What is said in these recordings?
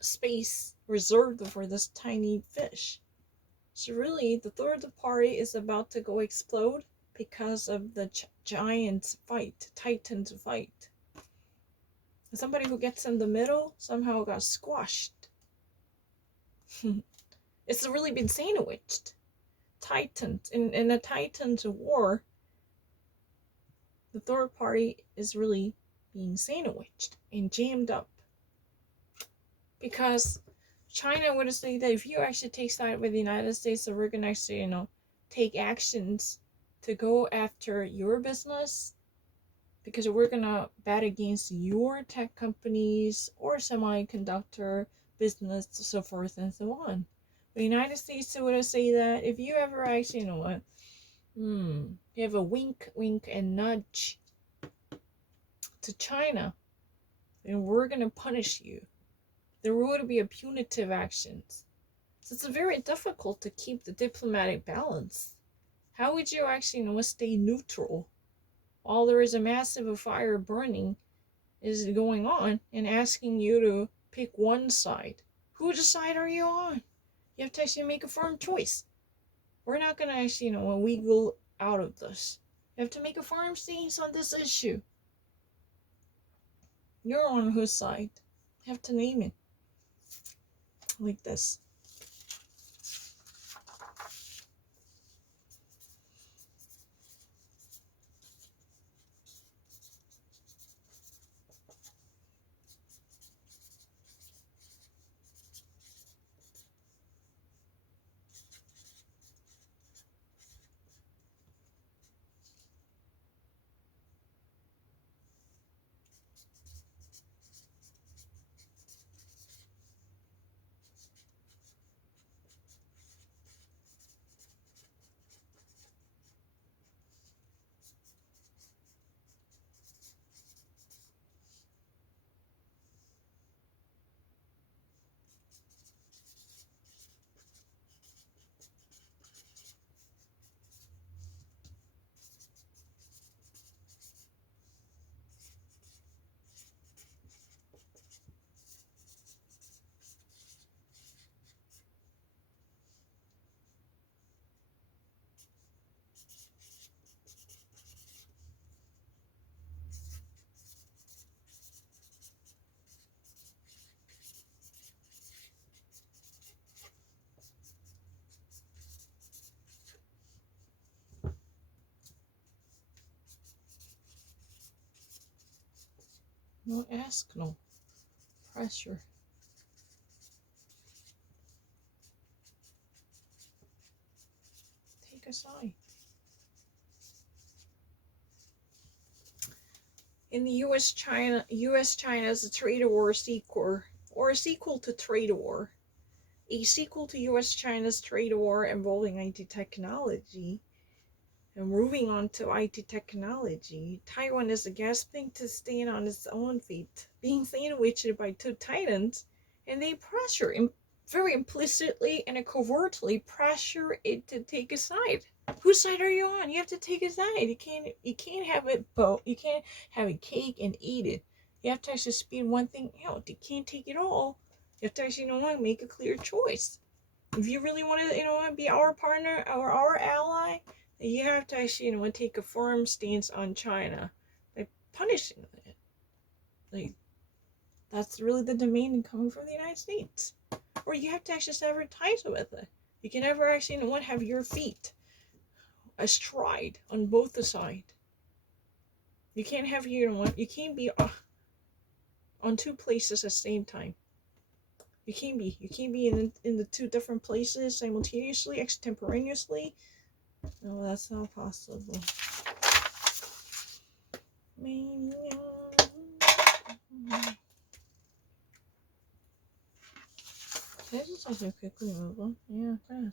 space reserved for this tiny fish. So really, the third party is about to go explode because of the giant fight, Titan's fight. And somebody who gets in the middle somehow got squashed. It's really been sandwiched. Titans in a Titans war, the third party is really being sandwiched and jammed up because China would say that if you actually take side with the United States, so we're gonna actually take actions to go after your business because we're gonna bat against your tech companies or semiconductor business, so forth and so on. The United States would say that if you ever actually you have a wink, wink, and nudge to China, then we're gonna punish you. There would be a punitive actions. So it's very difficult to keep the diplomatic balance. How would you actually stay neutral while there is a massive fire burning is going on and asking you to pick one side? Whose side are you on? You have to actually make a firm choice. We're not gonna actually wiggle out of this. You have to make a firm stance on this issue. You're on whose side? You have to name it like this. No ask, no pressure. Take a side. In the U.S.-China's trade war sequel, or a sequel to trade war, a sequel to U.S.-China's trade war involving IT technology. And moving on to IT technology, Taiwan is gasping to stand on its own feet, being sandwiched by two titans, and they pressure, very implicitly and covertly pressure it to take a side. Whose side are you on? You have to take a side. You can't have it both. You can't have a cake and eat it. You have to actually speed one thing out. You can't take it all. You have to actually make a clear choice. If you really want to be our partner or our ally, then you have to actually take a firm stance on China by punishing it. Like, that's really the demand coming from the United States. Or you have to actually sever ties with it. You can never actually have your feet astride on both the side. You can't have you can't be on two places at the same time. You can't be in the two different places simultaneously, extemporaneously. No, that's not possible. This is also quickly movable. Yeah, it does.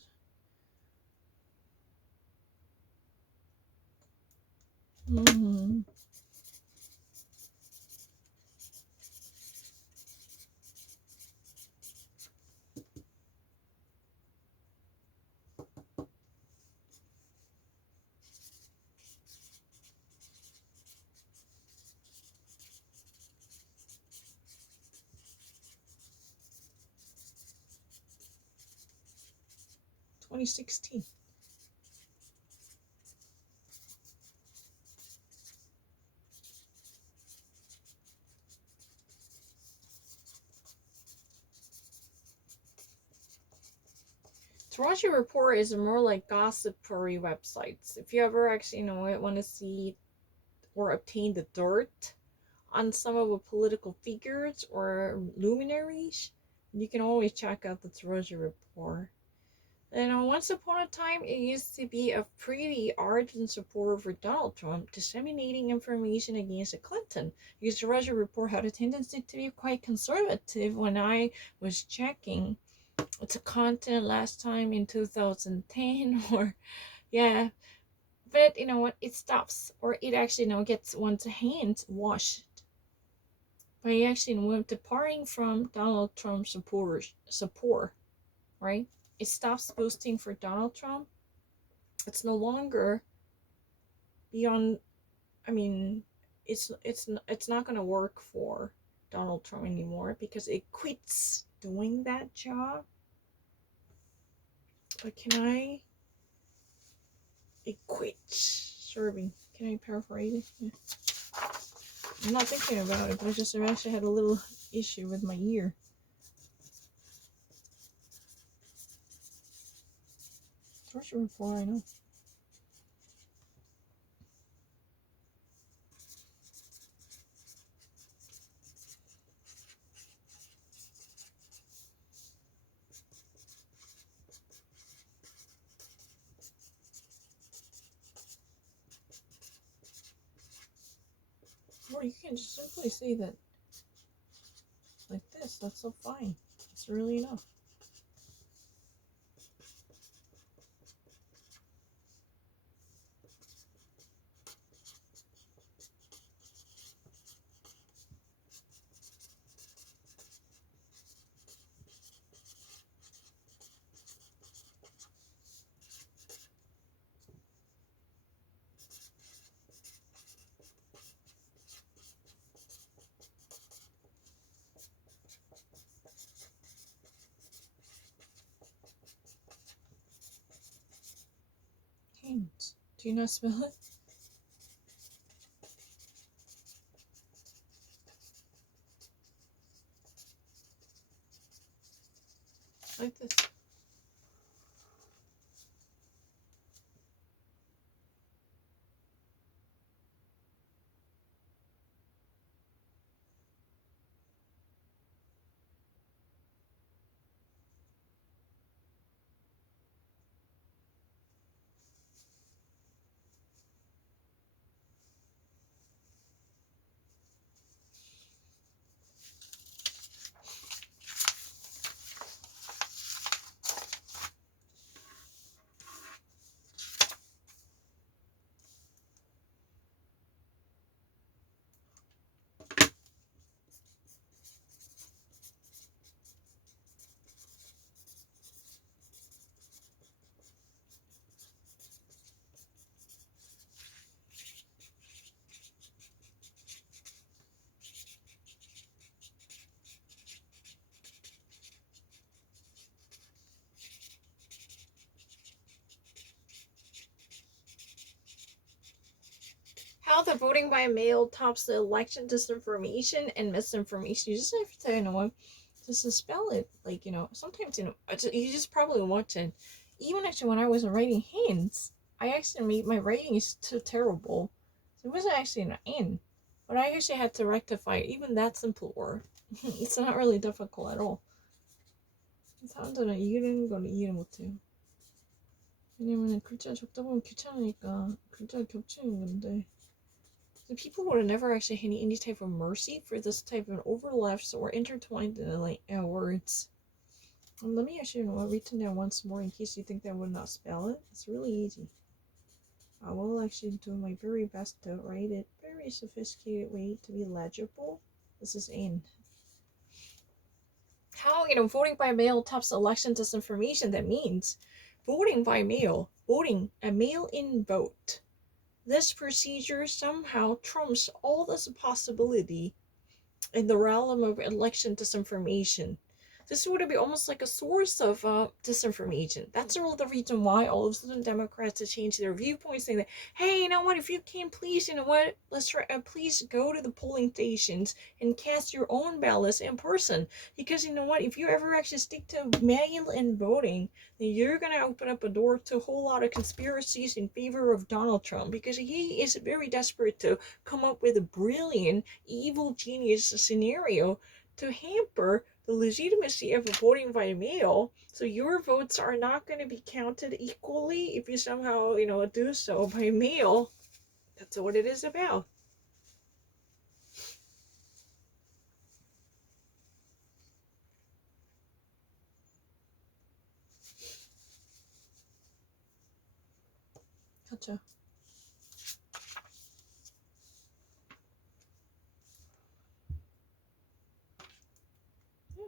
2016. Taraji Report is more like gossipery websites. If you ever actually want to see or obtain the dirt on some of the political figures or luminaries, you can always check out the Taraji Report. Once upon a time, it used to be a pretty ardent supporter for Donald Trump, disseminating information against Clinton. Because the Taraji Report had a tendency to be quite conservative when I was checking its content last time in 2010 or yeah, but you know what, it stops or it actually gets one's hands washed by actually departing from Donald Trump support, right? It stops boosting for Donald Trump. It's no longer beyond. I mean, it's not gonna work for Donald Trump anymore because it quits doing that job. But can I? It quits serving. Can I paraphrase it? Yeah. I'm not thinking about it, but I actually had a little issue with my ear. Torture Report, I know. Or you can just simply say that like this. That's so fine. It's really enough. Hands. Do you not smell it? Like this. How the voting by mail tops the election disinformation and misinformation. You just have to just to spell it. Like sometimes you just probably watch it. Even actually, when I was writing hints, I actually made my writing is too terrible. So it wasn't actually an N, but I actually had to rectify even that simple word. It's not really difficult at all. 사람들은 이기는 걸 이해를 못해요. 왜냐면 글자 적다 보면 귀찮으니까 글자가 겹치는 건데. The people would have never actually had any type of mercy for this type of overlaps or intertwined words. Let me actually read it down once more in case you think that I would not spell it. It's really easy. I will actually do my very best to write it very sophisticated way to be legible. This is N. How voting by mail tops election disinformation? That means voting by mail, voting a mail-in vote. This procedure somehow trumps all this possibility in the realm of election disinformation. This would be almost like a source of disinformation. That's really the reason why all of a sudden Democrats have changed their viewpoints, saying that, hey, you know what, if you can, please, you know what, let's try, please go to the polling stations and cast your own ballots in person. Because you know what, if you ever actually stick to mail-in voting, then you're going to open up a door to a whole lot of conspiracies in favor of Donald Trump, because he is very desperate to come up with a brilliant, evil genius scenario to hamper the legitimacy of voting by mail. So your votes are not going to be counted equally if you somehow, do so by mail. That's what it is about. Gotcha. Yeah.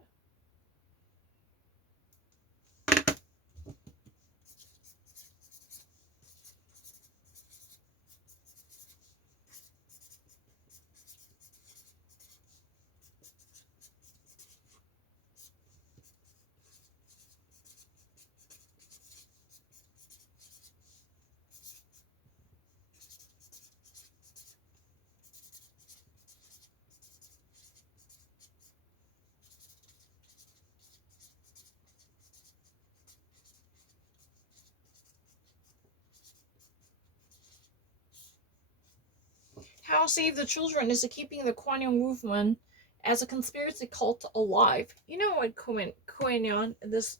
How Save the Children is keeping the QAnon movement as a conspiracy cult alive. You know what QAnon, this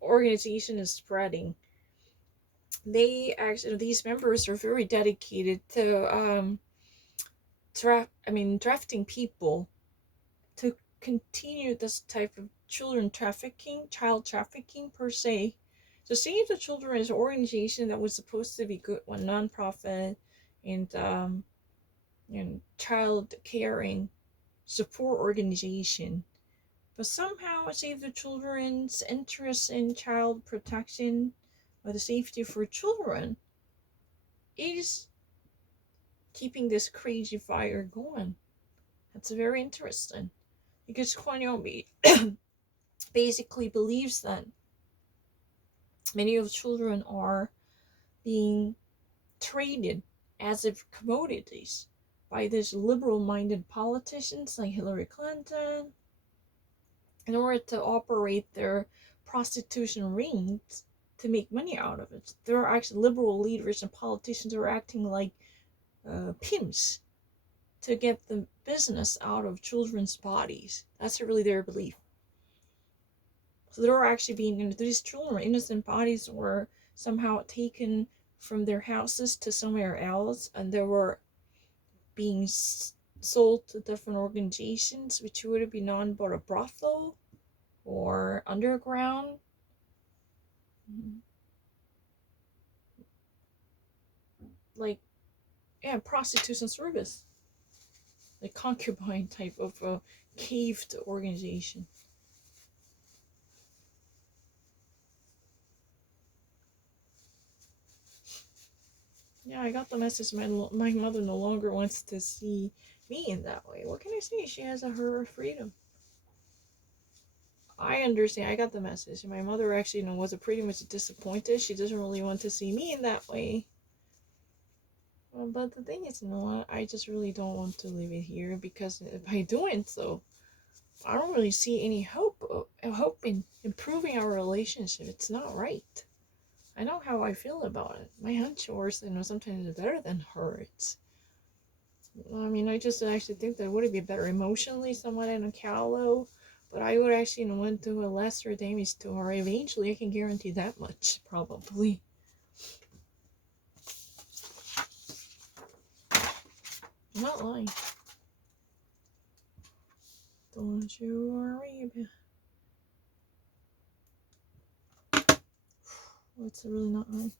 organization, is spreading? They actually, these members are very dedicated to drafting people to continue this type of child trafficking per se. So Save the Children is an organization that was supposed to be good, one nonprofit, and child caring support organization. But somehow Save the Children's interest in child protection or the safety for children is keeping this crazy fire going. That's very interesting. Because Kwanyomi basically believes that many of children are being traded as if commodities by these liberal-minded politicians like Hillary Clinton in order to operate their prostitution rings to make money out of it. There are actually liberal leaders and politicians who are acting like pimps to get the business out of children's bodies. That's really their belief. So they were actually being, these children, innocent bodies, were somehow taken from their houses to somewhere else, and they were being sold to different organizations, which would be known but a brothel or underground. Like, yeah, prostitution service. Like concubine type of a caved organization. Yeah, I got the message. My mother no longer wants to see me in that way. What can I say? She has her freedom. I understand. I got the message. My mother actually, was pretty much disappointed. She doesn't really want to see me in that way. But the thing is, I just really don't want to leave it here, because by doing so, I don't really see any hope in improving our relationship. It's not right. I know how I feel about it. My hunch was, sometimes it's better than hers. I just actually think that it would be better emotionally, somewhat in a callow, but I would actually want to do a lesser damage to her. Eventually, I can guarantee that much, probably. I'm not lying. Don't you worry about. It's really not lying.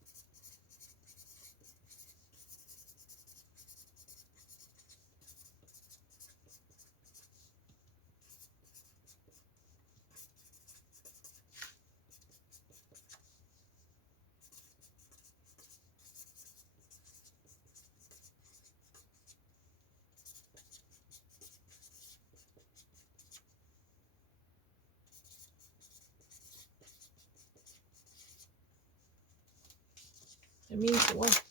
It means what?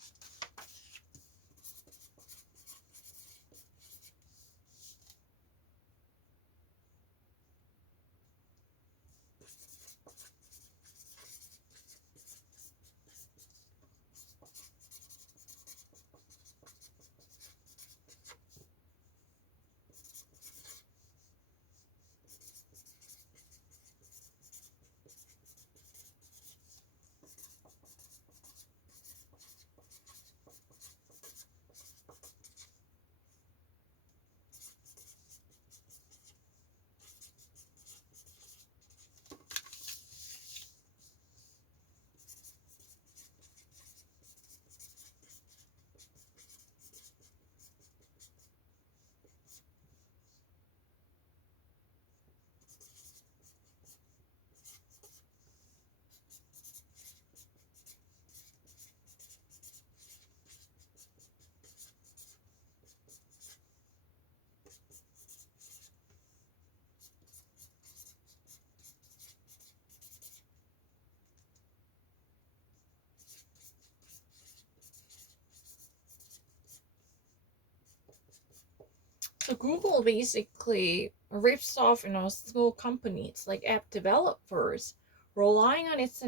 So Google basically rips off, small companies like app developers, relying on its,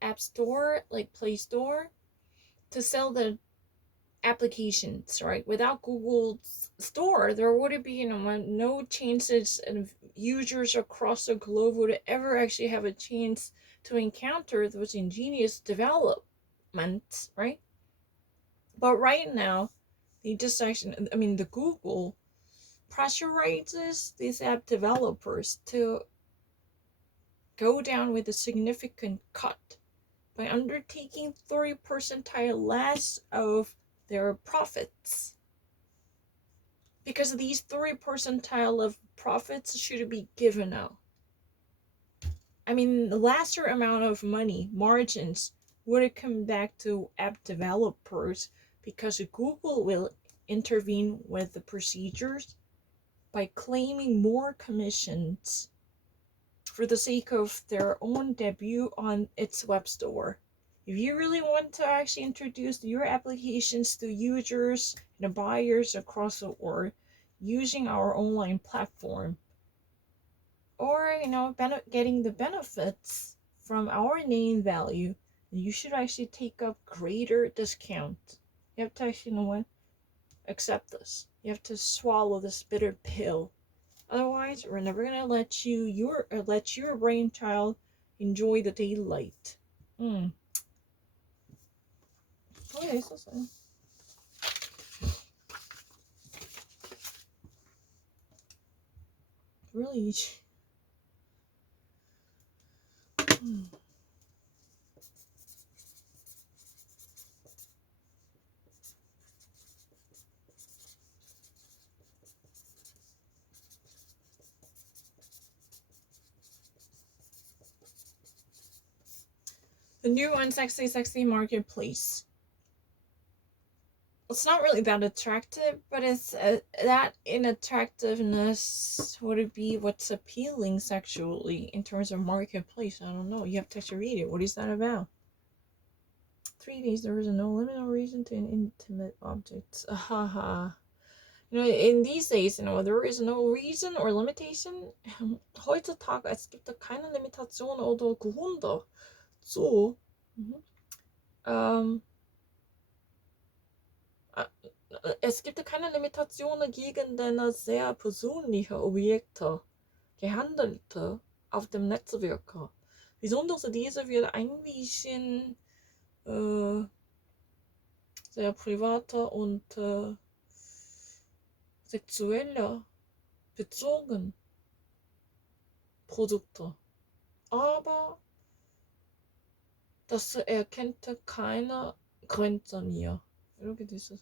app store like Play Store to sell the applications, right? Without Google's store, there would be, no chances of users across the globe would ever actually have a chance to encounter those ingenious developments, right? But right now, the Google pressurizes these app developers to go down with a significant cut by undertaking 30% less of their profits. Because these 30% of profits should be given out. The lesser amount of money, margins, would come back to app developers because Google will intervene with the procedures by claiming more commissions for the sake of their own debut on its web store. If you really want to actually introduce your applications to users and buyers across the world using our online platform, or getting the benefits from our name value, you should actually take up greater discount. You have to actually, accept this. You have to swallow this bitter pill. Otherwise, we're never gonna let your brainchild enjoy the daylight. Oh yeah, so sad. Really. The new Unsexy Marketplace. It's not really that attractive, but it's that inattractiveness would it be what's appealing sexually in terms of marketplace. I don't know. You have to actually read it. What is that about? 3 days, there is no limit or reason to intimate objects. Haha. In these days, there is no reason or limitation. Heutzutage, es gibt keine Limitation oder Gründe. So. Es gibt keine Limitationen gegen den sehr persönliche Objekte, gehandelte auf dem Netzwerk. Besonders diese wird ein bisschen sehr private und sexuelle bezogen Produkte. Aber das erkennt keine Grenze mehr. Look at this.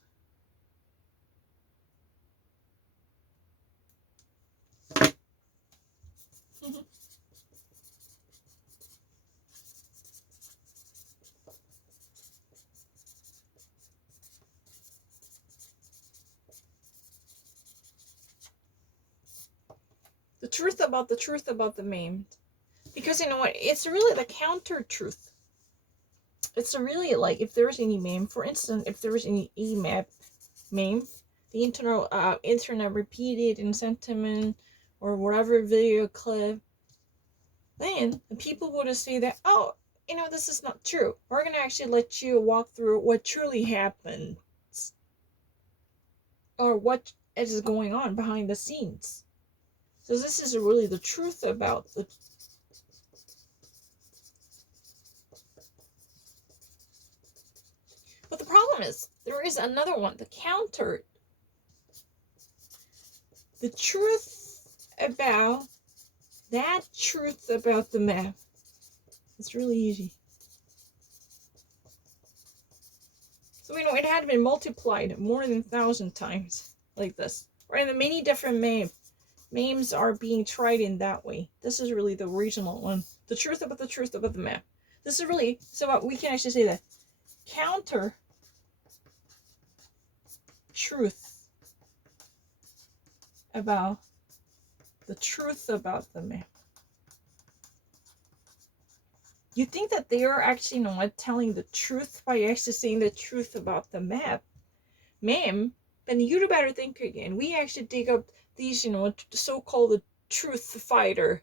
The truth about the meme. Because you know what? It's really the counter truth. it's really like if there's any meme, for instance, if there was any meme, the internet repeated in sentiment or whatever video clip, then the people would say that, oh, this is not true. We're gonna actually let you walk through what truly happened or what is going on behind the scenes. So this is really the truth about the. But the problem is, there is another one, the counter. The truth about the map. It's really easy. So, it had been multiplied more than 1,000 times like this. Right? And the many different memes are being tried in that way. This is really the original one. The truth about the map. This is really, so we can actually say that counter truth about the truth about the map. You think that they are actually not telling the truth by actually saying the truth about the meme, then you better think again. We actually dig up these, so-called the truth fighter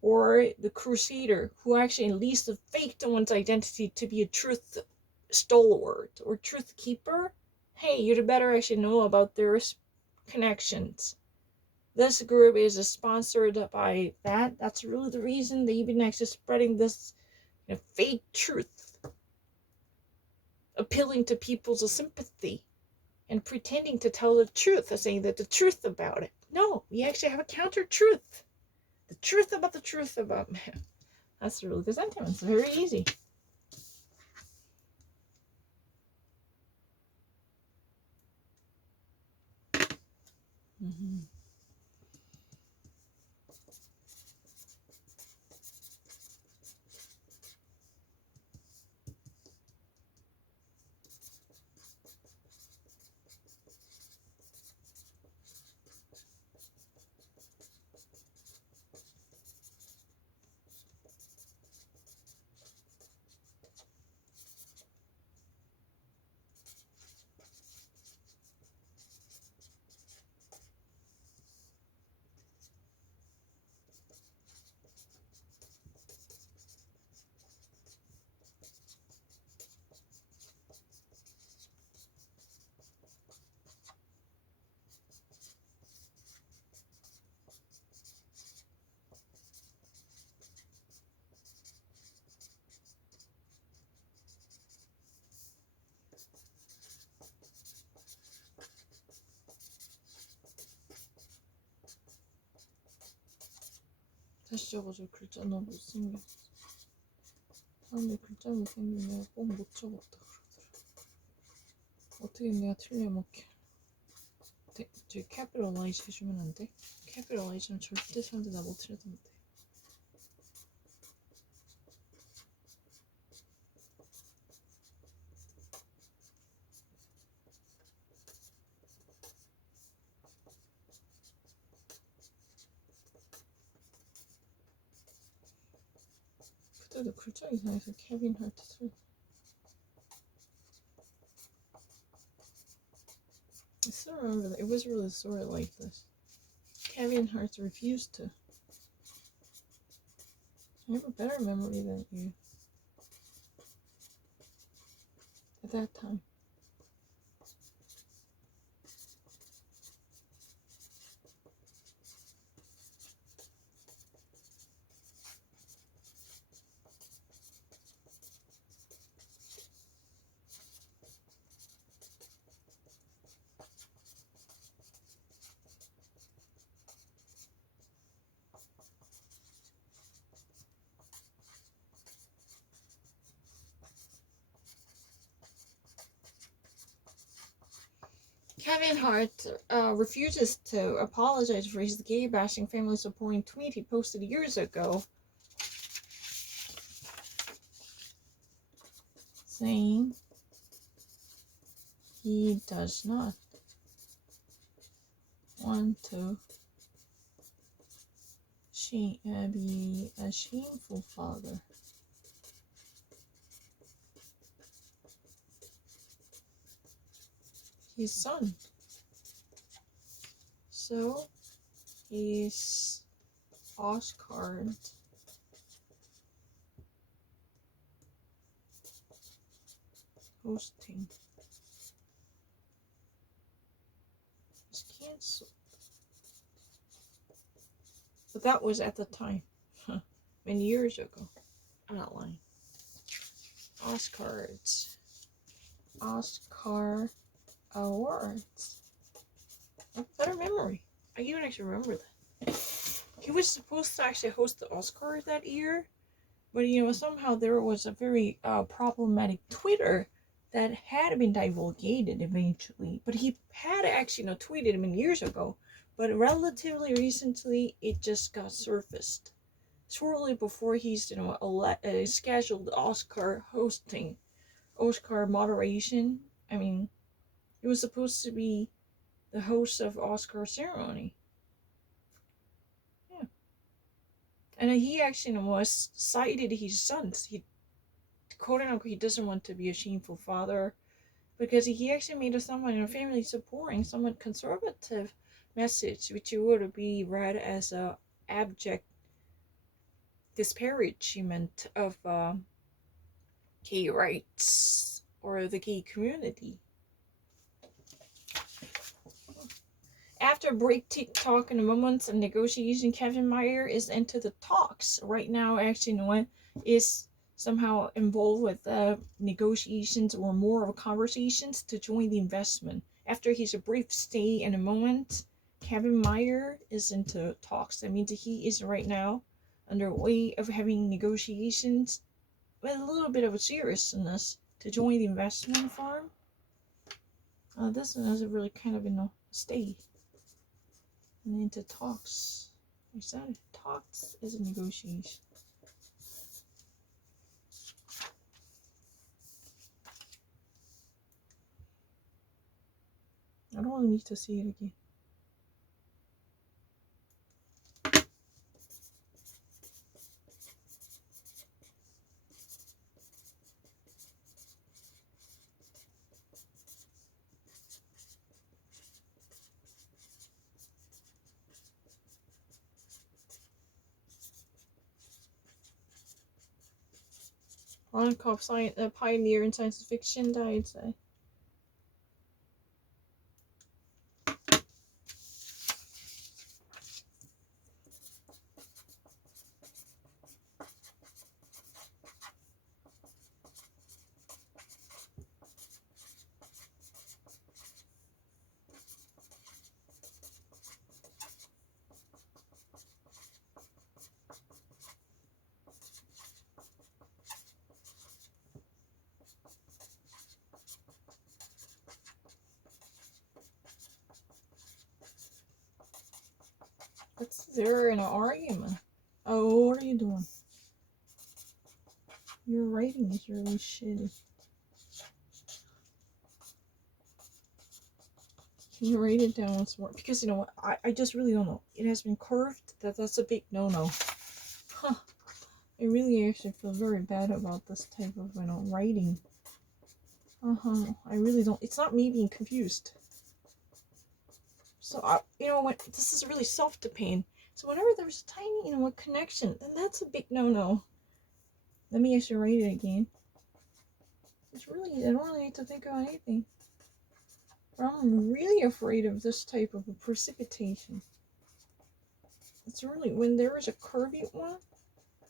or the crusader who actually at least faked one's identity to be a truth stalwart or truth keeper. Hey, you'd better actually know about their connections. This group is sponsored by that. That's really the reason they've been actually spreading this fake truth, appealing to people's sympathy and pretending to tell the truth, saying that the truth about it. No, we actually have a counter truth. The truth about man. That's really the sentiment. It's very easy. Mm-hmm. 다시 적어줘. 글자 너무 못생겼어. 다음에 글자 못생기면 내가 꼭 못 적었다 그러더라. 어떻게 내가 틀려먹게. 저기 캐피럴라이즈 해주면 안 돼? 캐피럴라이즈는 절대 사람들 나 못 틀렸던데. 그때도 글자 이상해서 케빈 할때 틀려. I still remember that it was really sort of like this. Kevin Hart refused to. I have a better memory than you at that time. Kevin Hart refuses to apologize for his gay bashing family supporting tweet he posted years ago, saying he does not want to be a shameful father. his son. So he's Oscar hosting is canceled. But that was at the time, many years ago. I'm not lying. Oscars. Oscar Awards. Better memory. I even actually remember that. He was supposed to actually host the Oscars that year, but somehow there was a very problematic Twitter that had been divulged eventually. But he had actually tweeted many years ago, but relatively recently it just got surfaced. Shortly before he's scheduled Oscar hosting, Oscar moderation. I mean, he was supposed to be the host of Oscar ceremony. Yeah. And he actually was cited his sons. He, quote unquote, he doesn't want to be a shameful father because he actually made a somewhat family supporting, somewhat conservative message, which would be read as a abject disparagement of gay rights or the gay community. After a break talk in a moment and negotiation, Kevin Meyer is into the talks right now. Actually, is somehow involved with negotiations or more of conversations to join the investment. After his brief stay in a moment, Kevin Meyer is into talks. That means he is right now underway of having negotiations with a little bit of a seriousness to join the investment firm. This one is really kind of in a state. And into talks. I said talks is a negotiation. I don't really need to see it again. Ron pioneer in science fiction, died. What's there in an argument? Oh, what are you doing? Your writing is really shitty. Can you write it down once more? Because what, I just really don't know. It has been curved. That's a big no-no. Huh. I really actually feel very bad about this type of writing. I really don't. It's not me being confused. So what? This is really soft to pain. So whenever there's a tiny, connection, then that's a big no-no. Let me actually write it again. It's really, I don't really need to think about anything. But I'm really afraid of this type of a precipitation. It's really, when there is a curvy one,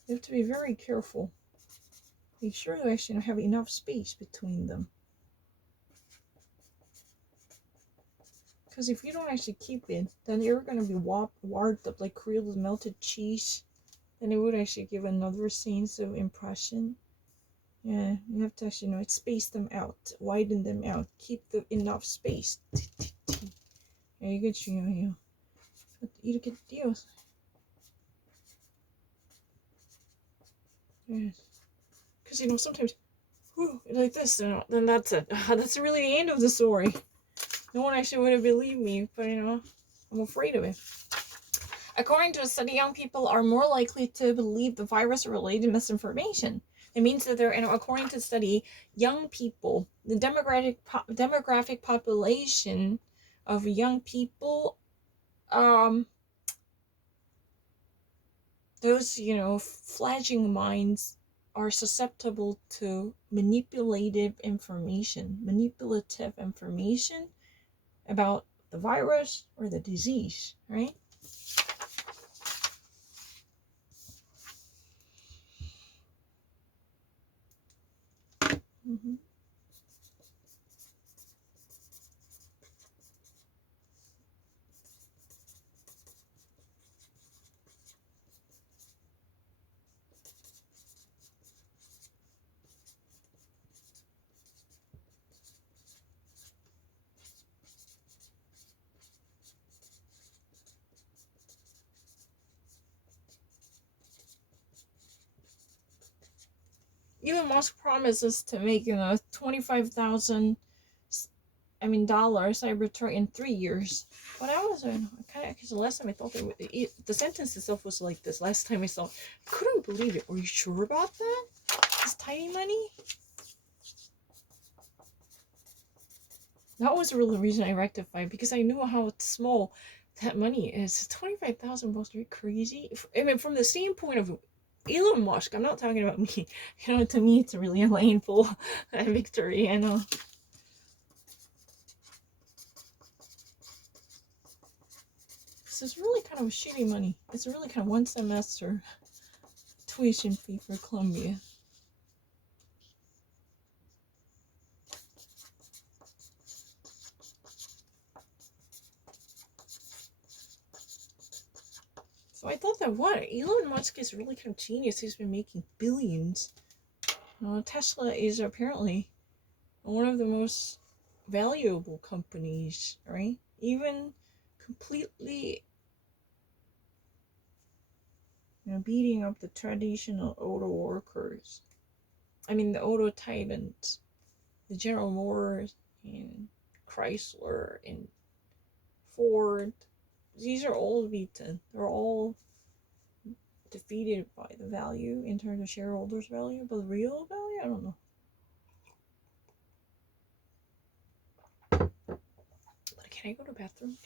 you have to be very careful. Make sure you actually have enough space between them. Because if you don't actually keep it, then you're going to be warped up like grilled melted cheese. Then it would actually give another sense of impression. Yeah, you have to actually, space them out, widen them out, keep enough space. Yeah, you get 이렇게 띄워서. Yes. Because, sometimes, like this, then that's it. That's really the end of the story. No one actually would have believed me, but I'm afraid of it. According to a study, young people are more likely to believe the virus-related misinformation. It means that they're, according to the study, young people, the demographic population of young people, those, fledgling minds are susceptible to manipulative information about the virus or the disease, right? Mm-hmm. Elon Musk promises to make, $25,000 Cybertruck in 3 years. But I was kind of, because the last time I thought the sentence itself was like this. Last time I saw, couldn't believe it. Are you sure about that? This tiny money? That was really the reason I rectified, because I knew how small that money is. $25,000 very crazy. From the standpoint of Elon Musk, I'm not talking about me. To me, it's really a painful victory. I know. This is really kind of shitty money. It's really kind of one semester tuition fee for Columbia. So I thought that Elon Musk is really kind of genius. He's been making billions. Tesla is apparently one of the most valuable companies, right? Even completely, beating up the traditional auto workers. The auto titans, the General Motors and Chrysler and Ford. These are all beaten. They're all defeated by the value in terms of shareholders' value, but the real value, I don't know. But can I go to the bathroom?